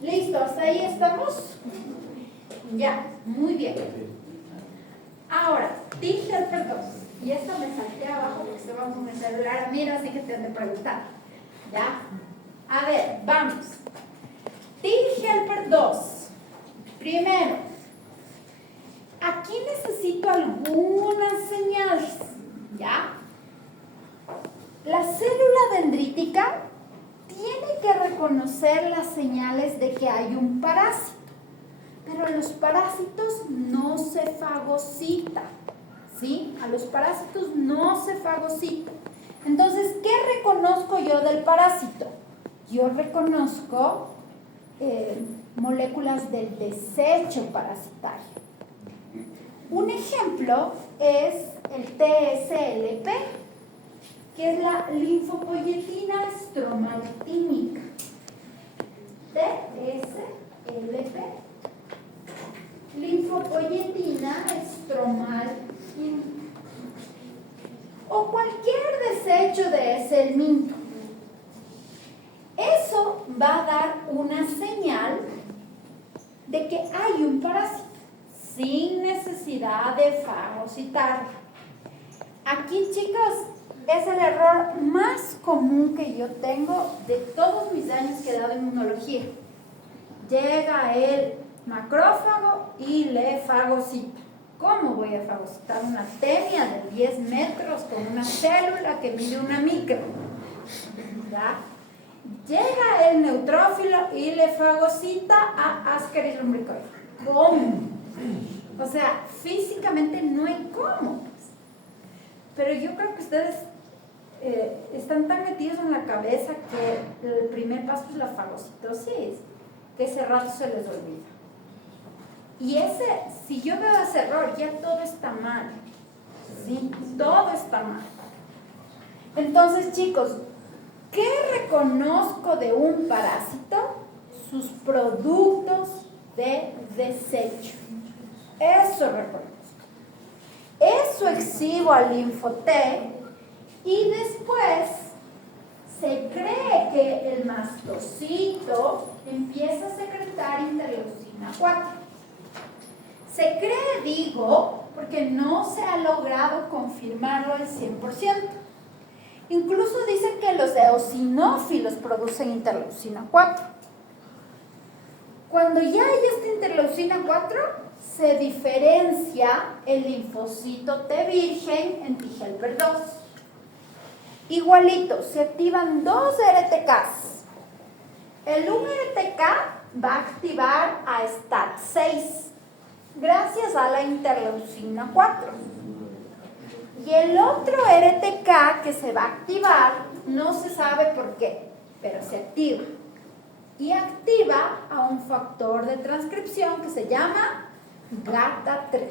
¿Listo? ¿Hasta ahí estamos? Ya, muy bien. Ahora, Tigelberg-2. Y esto me salté abajo porque estaba con el celular. Mira, así que te han de preguntar. ¿Ya? A ver, vamos. Tigelberg-2. Primero, aquí necesito algunas señales. ¿Ya? La célula dendrítica tiene que reconocer las señales de que hay un parásito. Pero los parásitos no se fagocitan, ¿sí? A los parásitos no se fagocitan. Entonces, ¿qué reconozco yo del parásito? Yo reconozco moléculas del desecho parasitario. Un ejemplo es el TSLP, que es la linfopoyetina estromaltínica. TSLP. Linfopoyetina estromaltínica. O cualquier desecho de ese helminto. Eso va a dar una señal de que hay un parásito sin necesidad de fagocitar. Aquí, chicos, es el error más común que yo tengo de todos mis años que he dado en inmunología. Llega el macrófago y le fagocita. ¿Cómo voy a fagocitar una temia de 10 metros con una célula que mide una micro? ¿Ya? Llega el neutrófilo y le fagocita a Ascaris lumbricoides. ¿Cómo? O sea, físicamente no hay cómo. Pero yo creo que ustedes están tan metidos en la cabeza que el primer paso es la fagocitosis, que ese rato se les olvida. Y si yo veo ese error, ya todo está mal. ¿Sí? Todo está mal. Entonces, chicos, ¿Qué reconozco de un parásito? Sus productos de desecho. Eso reconozco. Eso exhibo al linfo-T y después se cree que el mastocito empieza a secretar interleucina 4. Se cree, digo, porque no se ha logrado confirmarlo al 100%. Incluso dicen que los eosinófilos producen interleucina 4. Cuando ya hay esta interleucina 4, se diferencia el linfocito T virgen en T helper 2. Igualito, se activan dos RTKs. El 1 RTK va a activar a STAT6 gracias a la interleucina 4. Y el otro RTK que se va a activar, no se sabe por qué, pero se activa. Y activa a un factor de transcripción que se llama GATA3.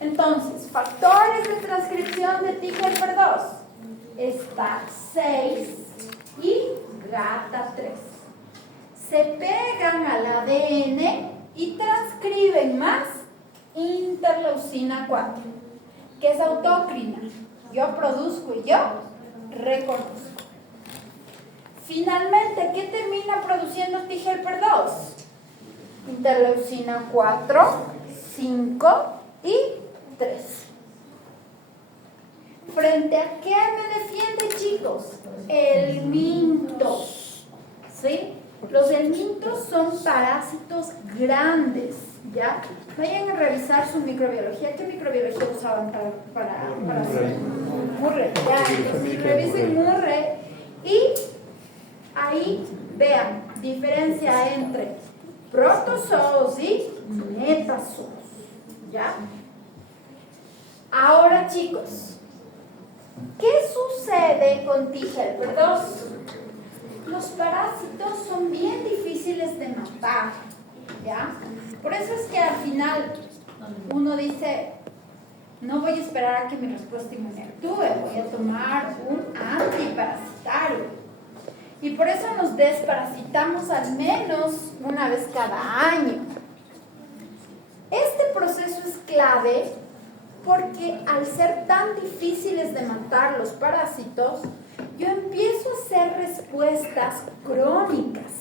Entonces, factores de transcripción de T helper 2, STAT6 y GATA3. Se pegan al ADN y transcriben más interleucina 4, que es autócrina. Yo produzco y yo reconozco. Finalmente, ¿qué termina produciendo T helper 2? Interleucina 4, 5 y 3. ¿Frente a qué me defiende, chicos? El minto. ¿Sí? Los helmintos son parásitos grandes, ¿ya? Vayan a revisar su microbiología. ¿Qué microbiología usaban para Murray? Ya, entonces revisen Murray y ahí vean diferencia entre protozoos y metazoos, ¿ya? Ahora, chicos, ¿qué sucede con T helper 2? Los parásitos son bien difíciles de matar, ¿ya? Por eso es que al final uno dice, no voy a esperar a que mi respuesta inmune actúe, voy a tomar un antiparasitario. Y por eso nos desparasitamos al menos una vez cada año. Este proceso es clave porque al ser tan difíciles de matar los parásitos, yo empiezo a hacer respuestas crónicas.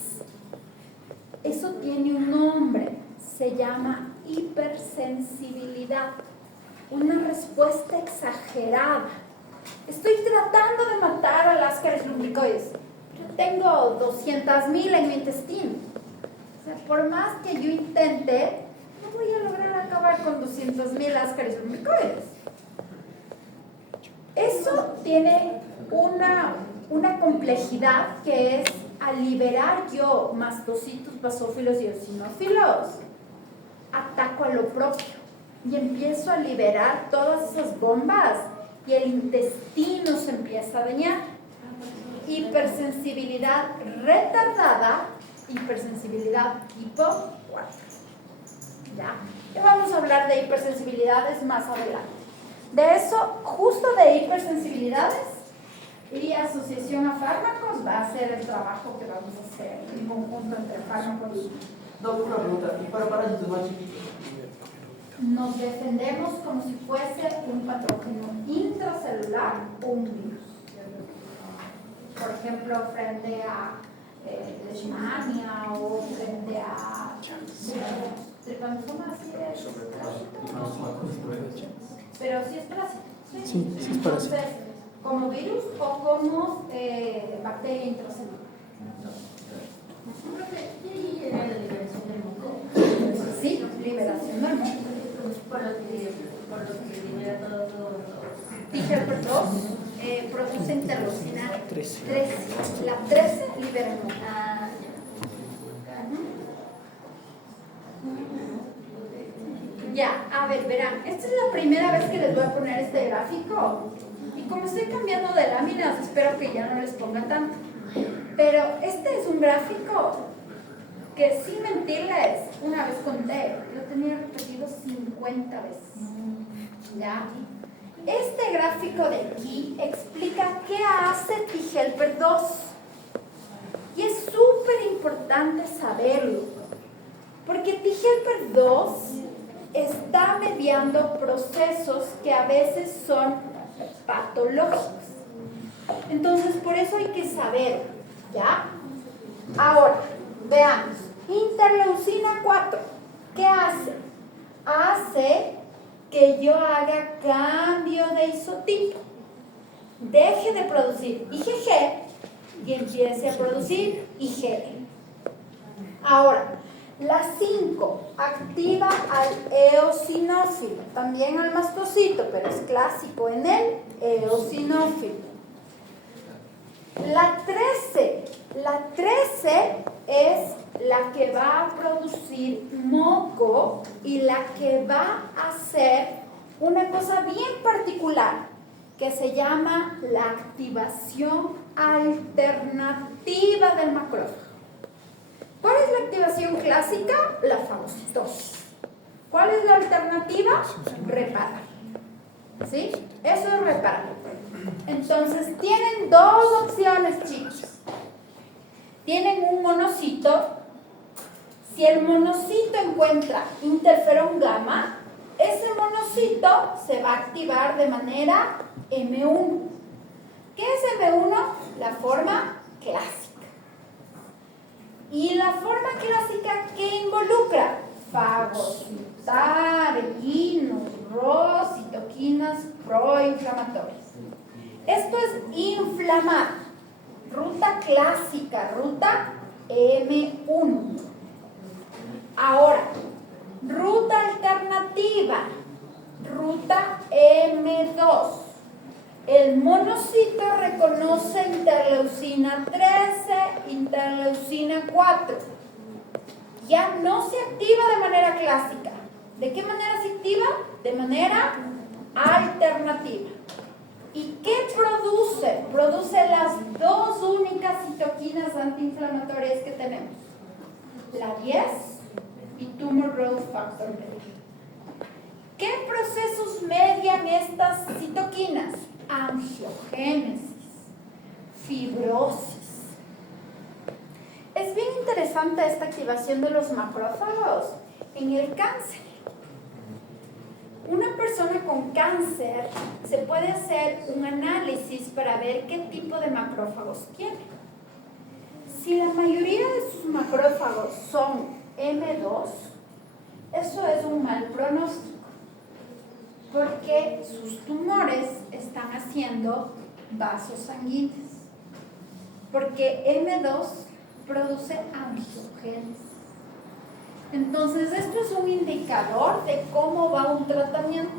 Eso tiene un nombre, se llama hipersensibilidad. Una respuesta exagerada. Estoy tratando de matar a las Ascaris lumbricoides. Yo tengo 200,000 en mi intestino. O sea, por más que yo intente, no voy a lograr acabar con 200,000 Ascaris lumbricoides. Eso tiene una complejidad que es al liberar yo mastocitos, basófilos y eosinófilos, ataco a lo propio y empiezo a liberar todas esas bombas y el intestino se empieza a dañar. Hipersensibilidad retardada, hipersensibilidad tipo 4. Ya vamos a hablar de hipersensibilidades más adelante. De eso, justo de hipersensibilidades y asociación a fármacos, va a ser el trabajo que vamos a hacer en conjunto entre fármacos y... Doctor, una pregunta, ¿y para parásitos más chiquitos? Nos defendemos como si fuese un patógeno intracelular o un virus. Por ejemplo, frente a leishmania o frente a tripanosomas, pero sí es parásito. Sí, sí es parásito. Entonces, como virus o como bacteria intracelular. Sí, liberación del moco. Por lo que libera todo. T helper 2 produce interleucina 13. La 13 libera el moco. Ya, a ver, verán, esta es la primera vez que les voy a poner este gráfico y como estoy cambiando de láminas, espero que ya no les ponga tanto. Pero este es un gráfico que, sin mentirles, una vez conté, lo tenía repetido 50 veces. ¿Ya? Este gráfico de aquí explica qué hace TGLP2. Y es súper importante saberlo, porque TGLP2 está mediando procesos que a veces son patológicos. Entonces, por eso hay que saber, ¿ya? Ahora, veamos. Interleucina 4, ¿qué hace? Hace que yo haga cambio de isotipo. Deje de producir IgG y empiece a producir IgE. Ahora, la 5 activa al eosinófilo, también al mastocito, pero es clásico en el eosinófilo. La 13 es la que va a producir moco y la que va a hacer una cosa bien particular que se llama la activación alternativa del macrófago. ¿Cuál es la activación clásica? La fagocitosis. ¿Cuál es la alternativa? Reparar. ¿Sí? Eso es reparar. Entonces, tienen dos opciones, chicos. Tienen un monocito. Si el monocito encuentra interferón gamma, ese monocito se va a activar de manera M1. ¿Qué es M1? La forma clásica. ¿Y la forma clásica qué involucra? Fagocitar, guinos, ROS, citoquinas proinflamatorias. Esto es inflamar. Ruta clásica, ruta M1. Ahora, ruta alternativa, ruta M2. El monocito reconoce interleucina 13, interleucina 4. Ya no se activa de manera clásica. ¿De qué manera se activa? De manera alternativa. ¿Y qué produce? Produce las dos únicas citoquinas antiinflamatorias que tenemos. La 10 y Tumor Growth Factor B. ¿Qué procesos median estas citoquinas? Angiogénesis, fibrosis. Es bien interesante esta activación de los macrófagos en el cáncer. Una persona con cáncer se puede hacer un análisis para ver qué tipo de macrófagos tiene. Si la mayoría de sus macrófagos son M2, eso es un mal pronóstico, porque sus tumores están haciendo vasos sanguíneos, porque M2 produce angiogénesis. Entonces, esto es un indicador de cómo va un tratamiento.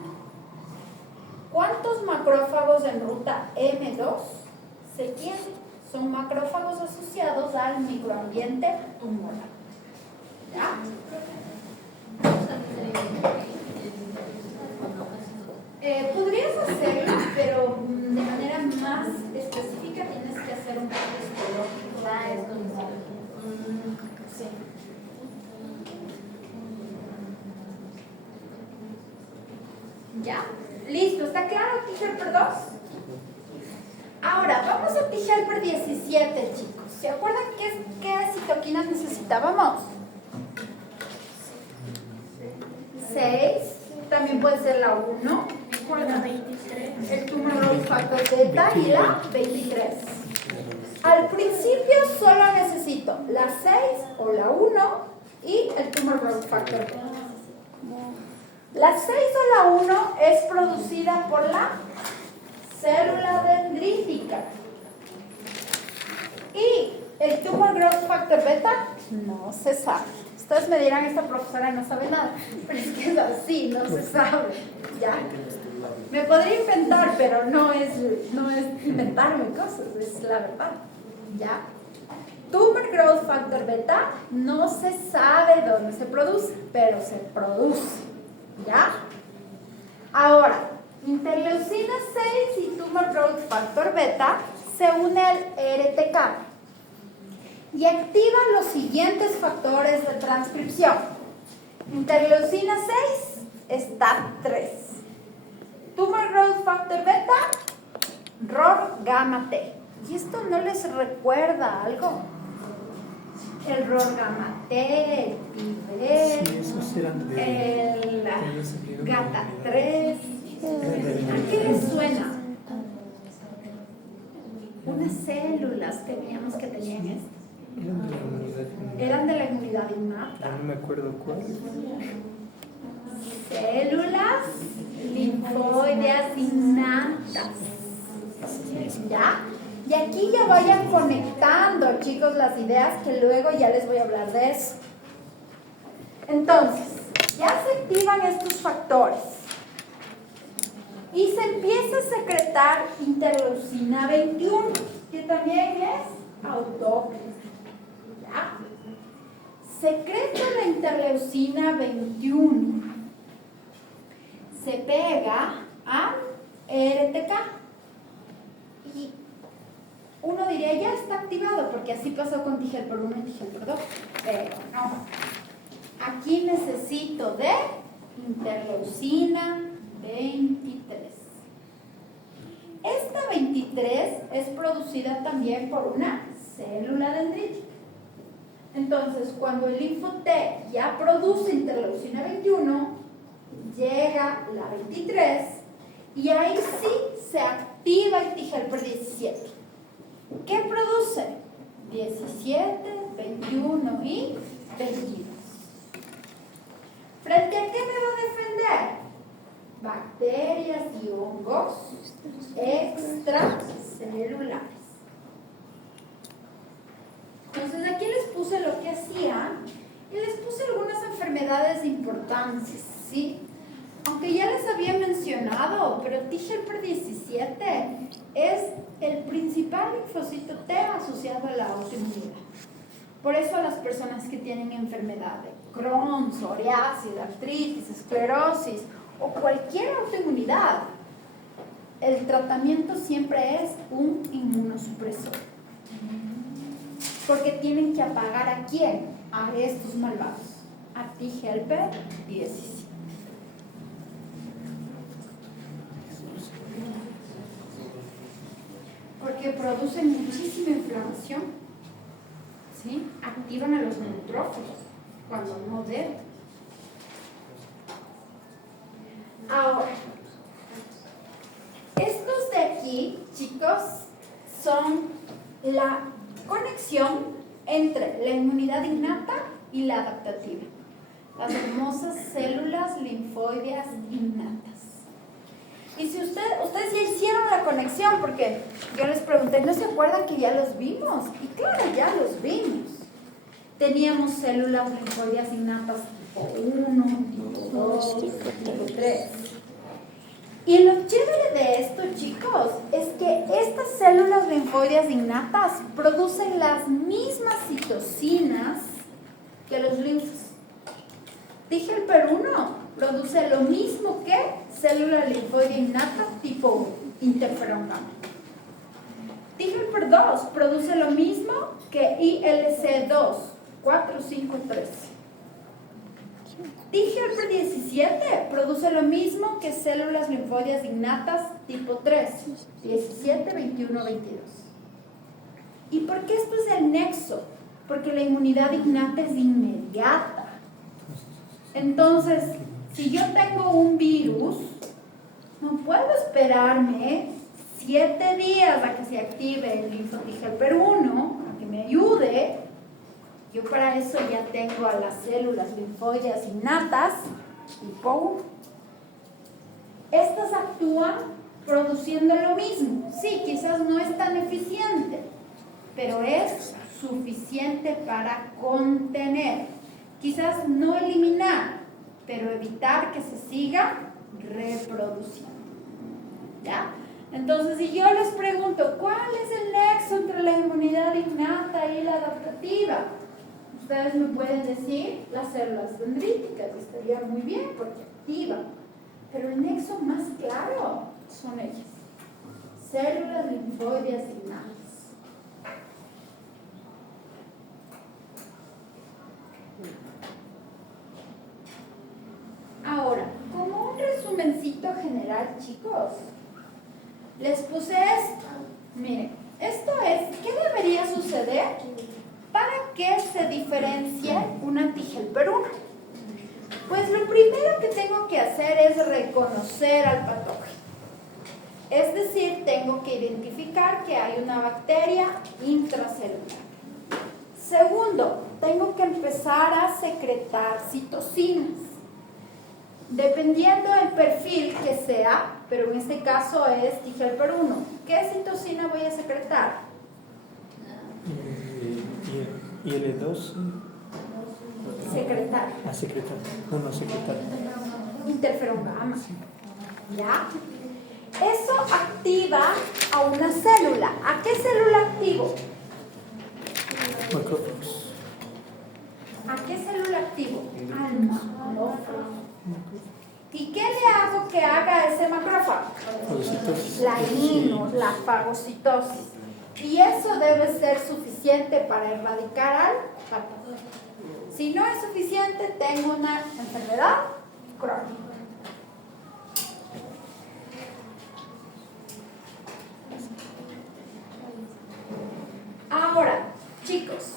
¿Cuántos macrófagos en ruta M2 se tienen? Son macrófagos asociados al microambiente tumoral. ¿Ya? Podrías hacerlo, pero de manera más específica tienes que hacer un cambio histológico. Sí. ¿Ya? Listo, ¿está claro TGLP2? Ahora, vamos a TGLP 17, chicos. ¿Se acuerdan qué citoquinas necesitábamos? 6, también puede ser la 1, La 23. el tumor growth factor beta y la 23. Al principio solo necesito la 6 o la 1 y el tumor growth factor beta. La 6 o la 1 es producida por la célula dendrítica. Y el tumor growth factor beta no se sabe. Ustedes me dirán, esta profesora no sabe nada, pero es que es así, no se sabe. ¿Ya? Me podría inventar, pero no es inventarme cosas, es la verdad. ¿Ya? Tumor growth factor beta no se sabe dónde se produce, pero se produce. ¿Ya? Ahora, interleucina 6 y tumor growth factor beta se une al RTK y activan los siguientes factores de transcripción. Interleucina 6 está 3. Tumor Growth Factor Beta, ROR Gamma T. ¿Y esto no les recuerda algo? El ROR Gamma T, el PIB, Sí, esos eran de... el ellos salieron de GATA la 3. ¿A qué les suena? Unas células que veíamos que tenían esto. Eran de la inmunidad. Eran de la inmunidad innata. Ya no me acuerdo cuál. Células linfoideas innatas. ¿Ya? Y aquí ya vayan conectando, chicos, las ideas que luego ya les voy a hablar de eso. Entonces, ya se activan estos factores y se empieza a secretar interleucina 21, que también es autócrina. ¿Ya? Secreta la interleucina 21. Se pega a RTK y uno diría ya está activado porque así pasó con TGL-1 y TGL-2, pero no. Aquí necesito de interleucina 23. Esta 23 es producida también por una célula dendrítica. Entonces, cuando el linfo T ya produce interleucina 21, llega la 23 y ahí sí se activa el TGL-17. ¿Qué produce? 17, 21 y 22. ¿Frente a qué me va a defender? Bacterias y hongos extracelulares. Entonces aquí les puse lo que hacía y les puse algunas enfermedades de importancia, ¿sí? Aunque ya les había mencionado, pero TGL-17 es el principal linfocito T asociado a la autoinmunidad. Por eso a las personas que tienen enfermedad de Crohn, psoriasis, artritis, esclerosis o cualquier autoinmunidad, el tratamiento siempre es un inmunosupresor. Porque tienen que apagar ¿a quién? A estos malvados, a TGL-17. Porque producen muchísima inflamación, ¿sí? Activan a los neutrófilos cuando no deben. Ahora, estos de aquí, chicos, son la conexión entre la inmunidad innata y la adaptativa. Las hermosas células linfoideas innatas. Y si ustedes ya hicieron la conexión, porque yo les pregunté, ¿no se acuerdan que ya los vimos? Y claro, ya los vimos. Teníamos células linfoideas innatas tipo 1, tipo 2, tipo 3. Y lo chévere de esto, chicos, es que estas células linfoideas innatas producen las mismas citocinas que los linfos. TGL-1 produce lo mismo que célula linfoide innata tipo 1, interferón gamma. TGL-2 produce lo mismo que ILC2, 453. TGL-17 produce lo mismo que células linfoideas innatas tipo 3, 17, 21, 22. ¿Y por qué esto es el nexo? Porque la inmunidad innata es inmediata. Entonces, si yo tengo un virus, no puedo esperarme 7 días a que se active el linfoTGL-1, a que me ayude. Yo para eso ya tengo a las células linfoideas innatas tipo 1. Estas actúan produciendo lo mismo. Sí, quizás no es tan eficiente, pero es suficiente para contener. Quizás no eliminar, pero evitar que se siga reproduciendo. ¿Ya? Entonces, si yo les pregunto, ¿cuál es el nexo entre la inmunidad innata y la adaptativa? Ustedes me pueden decir las células dendríticas, estaría muy bien porque activan. Pero el nexo más claro son ellas. Células linfoideas innatas. Ahora, como un resumen resumencito general, chicos. Les puse esto. Miren, esto es, ¿qué debería suceder para que se diferencie un antigelperuno? Pues lo primero que tengo que hacer es reconocer al patógeno. Es decir, tengo que identificar que hay una bacteria intracelular. Segundo, tengo que empezar a secretar citocinas. Dependiendo del perfil que sea, pero en este caso es T-helper1, ¿qué citocina voy a secretar? Y L2. Secretar. A secretar. Uno a secretar. Interferón gamma. ¿Ya? Eso activa a una célula. ¿A qué célula activo? Macrófagos. ¿A qué célula activo? Al macrófago. ¿Y qué le hago que haga ese macrófago? Fagocitosis. La la fagocitosis. Y eso debe ser suficiente para erradicar al patógeno. Si no es suficiente, tengo una enfermedad crónica. Ahora, chicos,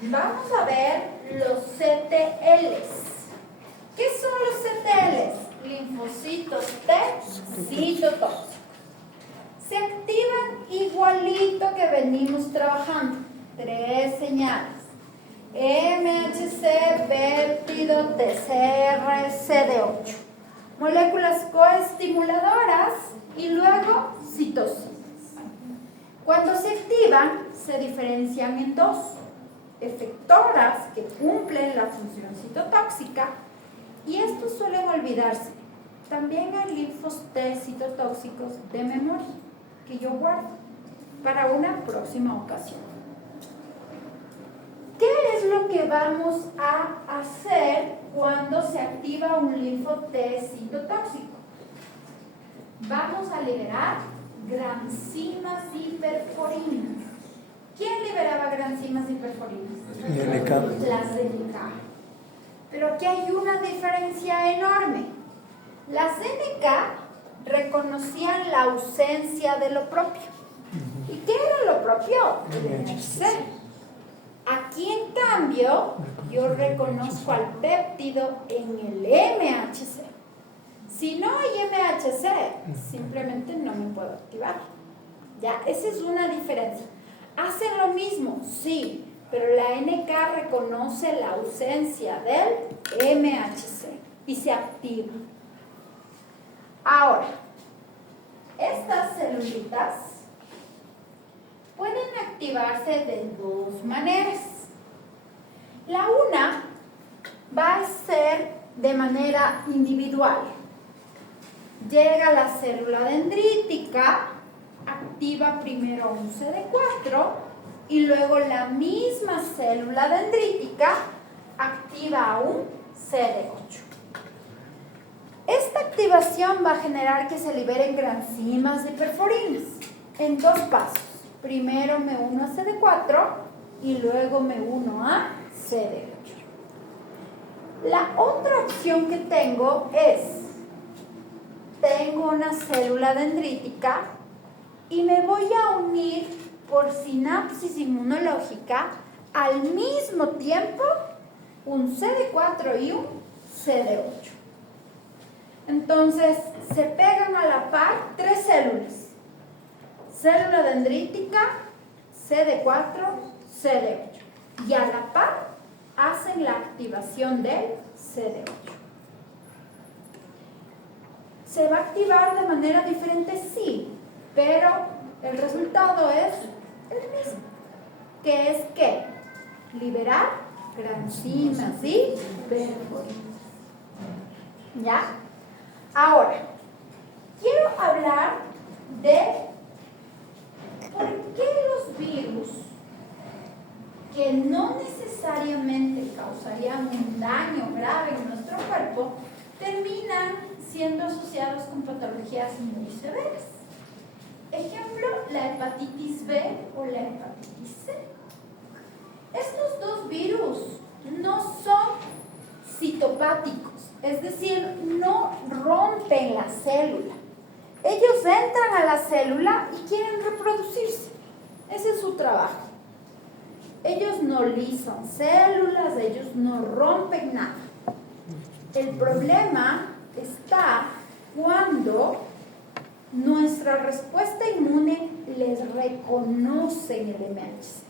vamos a ver los CTLs. ¿Qué son los CTLs? Linfocitos T citotóxicos. Se activan igualito que venimos trabajando. 3 señales. MHC, péptido, TCR, CD8. Moléculas coestimuladoras y luego citocinas. Cuando se activan, se diferencian en dos. Efectoras que cumplen la función citotóxica, y estos suelen olvidarse. También hay linfos T citotóxicos de memoria que yo guardo para una próxima ocasión. ¿Qué es lo que vamos a hacer cuando se activa un linfo T citotóxico? Vamos a liberar granzimas y perforinas. ¿Quién liberaba granzimas y perforinas? NK. Las NK. Pero aquí hay una diferencia enorme. Las NK reconocían la ausencia de lo propio. ¿Y qué era lo propio? El MHC. Aquí, en cambio, yo reconozco al péptido en el MHC. Si no hay MHC, simplemente no me puedo activar. ¿Ya? Esa es una diferencia. ¿Hacen lo mismo? Sí, pero la NK reconoce la ausencia del MHC y se activa. Ahora, estas celulitas pueden activarse de dos maneras. La una va a ser de manera individual. Llega la célula dendrítica, activa primero un CD4 y luego la misma célula dendrítica activa a un CD8. Esta activación va a generar que se liberen granzimas y perforinas en dos pasos. Primero me uno a CD4 y luego me uno a CD8. La otra opción que tengo tengo una célula dendrítica y me voy a unir por sinapsis inmunológica al mismo tiempo un CD4 y un CD8. Entonces se pegan a la par tres células: célula dendrítica, CD4, CD8, y a la par hacen la activación del CD8. ¿Se va a activar de manera diferente? Sí, pero el resultado es el mismo, que es que liberar granzimas y perforinas. ¿Ya? Ahora, quiero hablar de por qué los virus que no necesariamente causarían un daño grave en nuestro cuerpo terminan siendo asociados con patologías muy severas. Ejemplo, la hepatitis B o la hepatitis C. Estos dos virus no son citopáticos, Es decir, no rompen la célula. Ellos entran a la célula y quieren reproducirse. Ese es su trabajo. Ellos no lisan células, ellos no rompen nada. El problema está cuando nuestra respuesta inmune les reconoce en el MHC.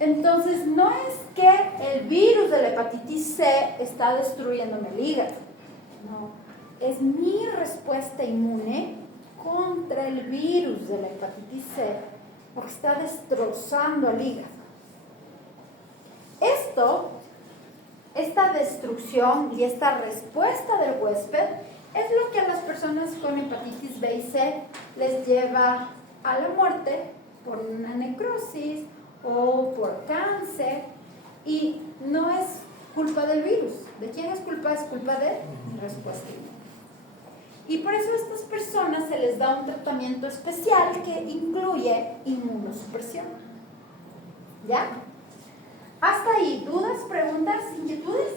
Entonces, no es que el virus de la hepatitis C está destruyéndome el hígado. No, es mi respuesta inmune contra el virus de la hepatitis C porque está destrozando el hígado. Esta destrucción y esta respuesta del huésped es lo que a las personas con hepatitis B y C les lleva a la muerte por una necrosis o por cáncer, y no es culpa del virus. ¿De quién es culpa? Es culpa de respuesta inmune. Y por eso a estas personas se les da un tratamiento especial que incluye inmunosupresión. ¿Ya? Hasta ahí, ¿dudas, preguntas, inquietudes?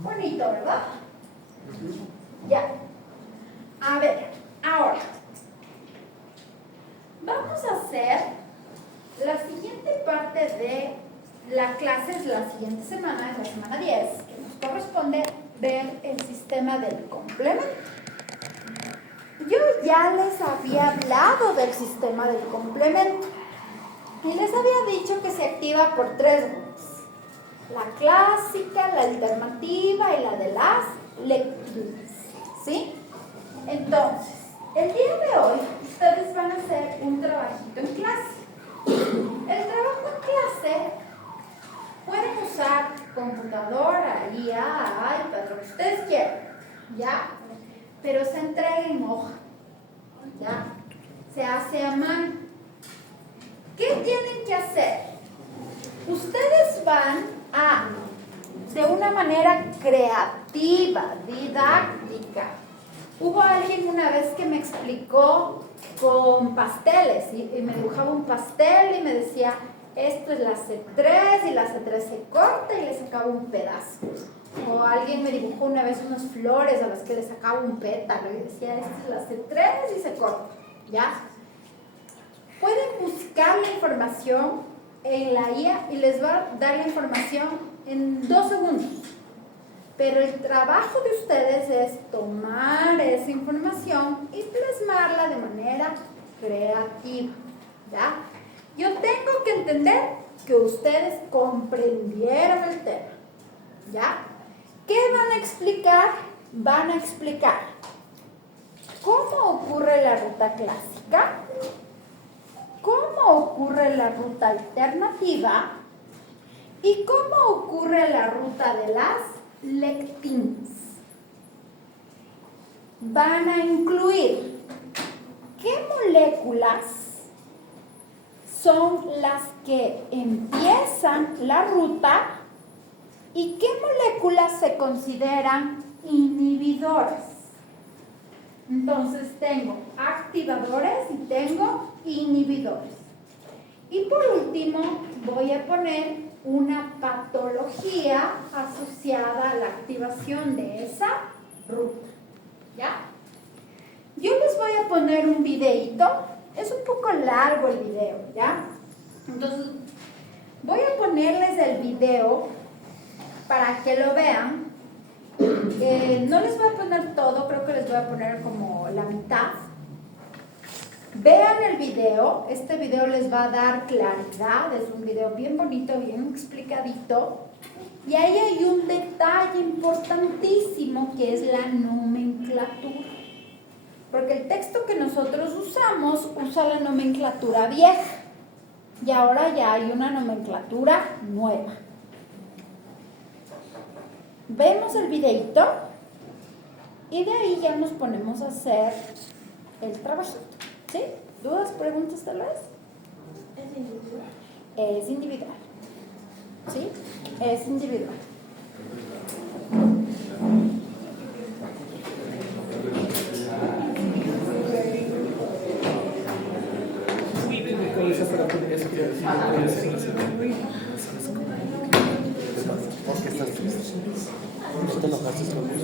Bonito, ¿verdad? Ya. A ver, ahora vamos a hacer la siguiente parte de la clase, es la siguiente semana, es la semana 10, que nos corresponde ver el sistema del complemento. Yo ya les había hablado del sistema del complemento y les había dicho que se activa por 3 rutas: la clásica, la alternativa y la de las lectinas. ¿Sí? Entonces, el día de hoy ustedes van a hacer un trabajito en clase. El trabajo en clase pueden usar computadora, IA, iPad, lo que ustedes quieran, ¿ya? Pero se entrega en hoja, ¿ya? Se hace a mano. ¿Qué tienen que hacer? Ustedes van a, de una manera creativa, didáctica. Hubo alguien una vez que me explicó con pasteles y me dibujaba un pastel y me decía: esto es la C3 y la C3 se corta y le sacaba un pedazo. O alguien me dibujó una vez unas flores a las que le sacaba un pétalo y decía: esta es la C3 y se corta. ¿Ya? Pueden buscar la información en la IA y les va a dar la información en 2 segundos. Pero el trabajo de ustedes es tomar esa información y plasmarla de manera creativa. ¿Ya? Yo tengo que entender que ustedes comprendieron el tema. ¿Ya? ¿Qué van a explicar? Van a explicar cómo ocurre la ruta clásica, cómo ocurre la ruta alternativa y cómo ocurre la ruta de las lectinas. Van a incluir qué moléculas son las que empiezan la ruta y qué moléculas se consideran inhibidoras. Entonces tengo activadores y tengo inhibidores. Y por último voy a poner una patología asociada a la activación de esa ruta. ¿Ya? Yo les voy a poner un videito. Es un poco largo el video, ¿ya? Entonces voy a ponerles el video para que lo vean. No les voy a poner todo, creo que les voy a poner como la mitad. Vean el video, este video les va a dar claridad, es un video bien bonito, bien explicadito. Y ahí hay un detalle importantísimo que es la nomenclatura. Porque el texto que nosotros usamos usa la nomenclatura vieja y ahora ya hay una nomenclatura nueva. Vemos el videito y de ahí ya nos ponemos a hacer el trabajito. ¿Sí? ¿Dudas, preguntas tal vez? ¿Es individual? Es individual. ¿Sí? Es individual. ¿Por qué estás triste? ¿No te enojaste, Raúl?